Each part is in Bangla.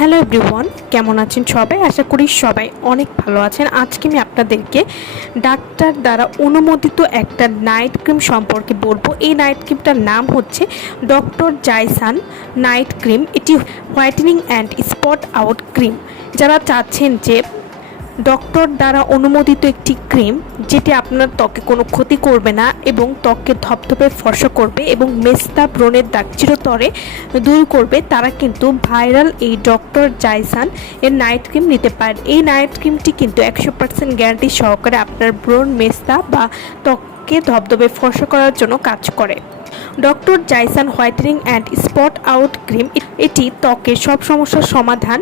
হ্যালো এভরিওয়ান, কেমন আছেন সবাই? আশা করি সবাই অনেক ভালো আছেন। আজকে আমি আপনাদেরকে ডাক্তার দ্বারা অনুমোদিত একটা নাইট ক্রিম সম্পর্কে বলব। এই নাইট ক্রিমটার নাম হচ্ছে ডক্টর জাইসান নাইট ক্রিম। এটি whitening and spot out cream. যারা চাচ্ছেন যে ডক্টর দ্বারা অনুমোদিত একটি ক্রিম যেটি আপনার ত্বকে কোনো ক্ষতি করবে না এবং ত্বককে ধপধপে ফর্সা করবে এবং মেস্তা ব্রণের দাগ চিরতরে দূর করবে, তারা কিন্তু ভাইরাল এই ডক্টর জাইসান এর নাইট ক্রিম নিতে পারেন। এই নাইট ক্রিমটি কিন্তু একশো পার্সেন্ট গ্যারান্টি সহকারে আপনার ব্রণ, মেস্তা বা ত্বককে ধবধবে ফর্সা করার জন্য কাজ করে। Doctor জাইসান whitening and spot out cream এটি ত্বকের সব সমস্যার সমাধান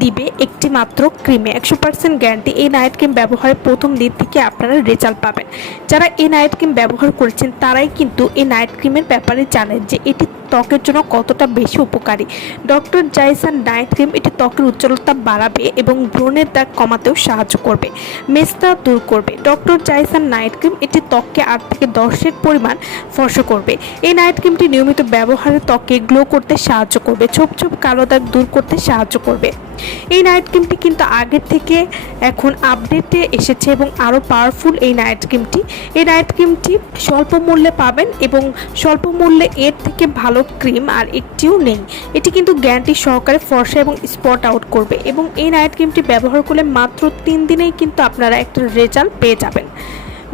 দিবে একটি মাত্র ক্রিমে। একশো পার্সেন্ট গ্যারান্টি এই নাইট ক্রিম ব্যবহারের প্রথম দিন থেকে আপনারা রেজাল্ট পাবেন। যারা এই নাইট ক্রিম ব্যবহার করেছেন, তারাই কিন্তু এই নাইট ক্রিমের ব্যাপারে জানেন যে এটি ত্বকের জন্য কতটা বেশি উপকারী। ডক্টর জাইসান নাইট ক্রিম, এটি ত্বকের উজ্জ্বলতা বাড়াবে এবং ব্রণের দাগ কমাতেও সাহায্য করবে। মেস্তা দূর করবে। ডক্টর জাইসান নাইট ক্রিম এটি ত্বককে আট থেকে দশের পরিমাণ ফর্সা করবে। এই নাইট ক্রিমটি নিয়মিত ব্যবহারে ত্বকে গ্লো করতে সাহায্য করবে, ছোপ ছোপ কালো দাগ দূর করতে সাহায্য করবে। এই নাইট ক্রিমটি কিন্তু আগের থেকে এখন আপডেটে এসেছে এবং আরও পাওয়ারফুল এই নাইট ক্রিমটি। এই নাইট ক্রিমটি স্বল্প মূল্যে পাবেন এবং স্বল্প মূল্যে এর থেকে ভালো ক্রিম আর একটিও নেই। এটি কিন্তু গ্যারান্টি সহকারে ফর্সা এবং স্পট আউট করবে এবং এই নাইট ক্রিমটি ব্যবহার করলে মাত্র তিন দিনেই কিন্তু আপনারা একটা রেজাল্ট পেয়ে যাবেন।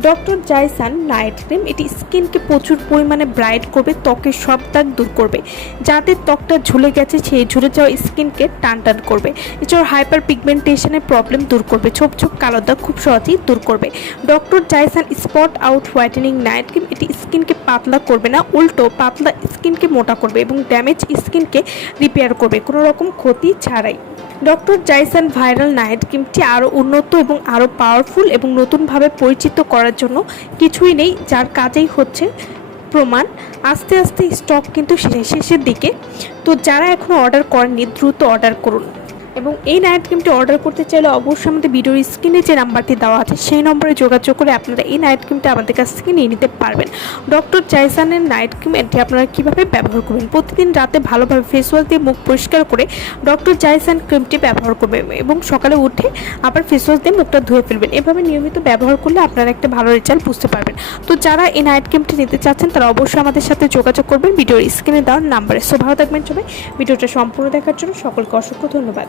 ডক্টর জাইসান নাইট ক্রিম, এটি স্কিনকে প্রচুর পরিমাণে ব্রাইট করবে, ত্বকের সব দাগ দূর করবে। যাদের ত্বকটা ঝুলে গেছে, সেই ঝুলে যাওয়া স্কিনকে টান টান করবে। এছাড়াও হাইপার পিগমেন্টেশনের প্রবলেম দূর করবে, ছোপ ছোপ কালো দাগ খুব সহজেই দূর করবে। Doctor জাইসান spot out whitening night cream, এটি স্কিনকে পাতলা করবে না, উল্টো পাতলা স্কিনকে মোটা করবে এবং ড্যামেজ স্কিনকে রিপেয়ার করবে, কোনো রকম ক্ষতি ছাড়াই। ডক্টর জাইসান ভাইরাল নাইট গেমটি আরও উন্নত এবং আরও পাওয়ারফুল এবং নতুনভাবে পরিচিত করার জন্য কিছুই নেই, যার কাজেই হচ্ছে প্রমাণ। আস্তে আস্তে স্টক কিন্তু শেষের দিকে। তো যারা এখনও অর্ডার করেননি, দ্রুত অর্ডার করুন। এবং এই নাইট ক্রিমটি অর্ডার করতে চাইলে অবশ্যই আমাদের ভিডিওর স্ক্রিনে যে নাম্বারটি দেওয়া আছে, সেই নম্বরে যোগাযোগ করে আপনারা এই নাইট ক্রিমটা আমাদের কাছ থেকে নিয়ে নিতে পারবেন। ডক্টর জাইসানের নাইট ক্রিম এটি আপনারা কীভাবে ব্যবহার করবেন? প্রতিদিন রাতে ভালোভাবে ফেস ওয়াশ দিয়ে মুখ পরিষ্কার করে ডক্টর জাইসান ক্রিমটি ব্যবহার করবেন এবং সকালে উঠে আবার ফেস ওয়াশ দিয়ে মুখটা ধুয়ে ফেলবেন। এভাবে নিয়মিত ব্যবহার করলে আপনারা একটা ভালো রেজাল্ট বুঝতে পারবেন। তো যারা এই নাইট ক্রিমটি নিতে চাচ্ছেন, তারা অবশ্যই আমাদের সাথে যোগাযোগ করবেন। ভিডিওর স্ক্রিনে দেওয়ার নাম্বারে। সো ভালো থাকবেন সবাই। ভিডিওটা সম্পূর্ণ দেখার জন্য সকলকে অসংখ্য ধন্যবাদ।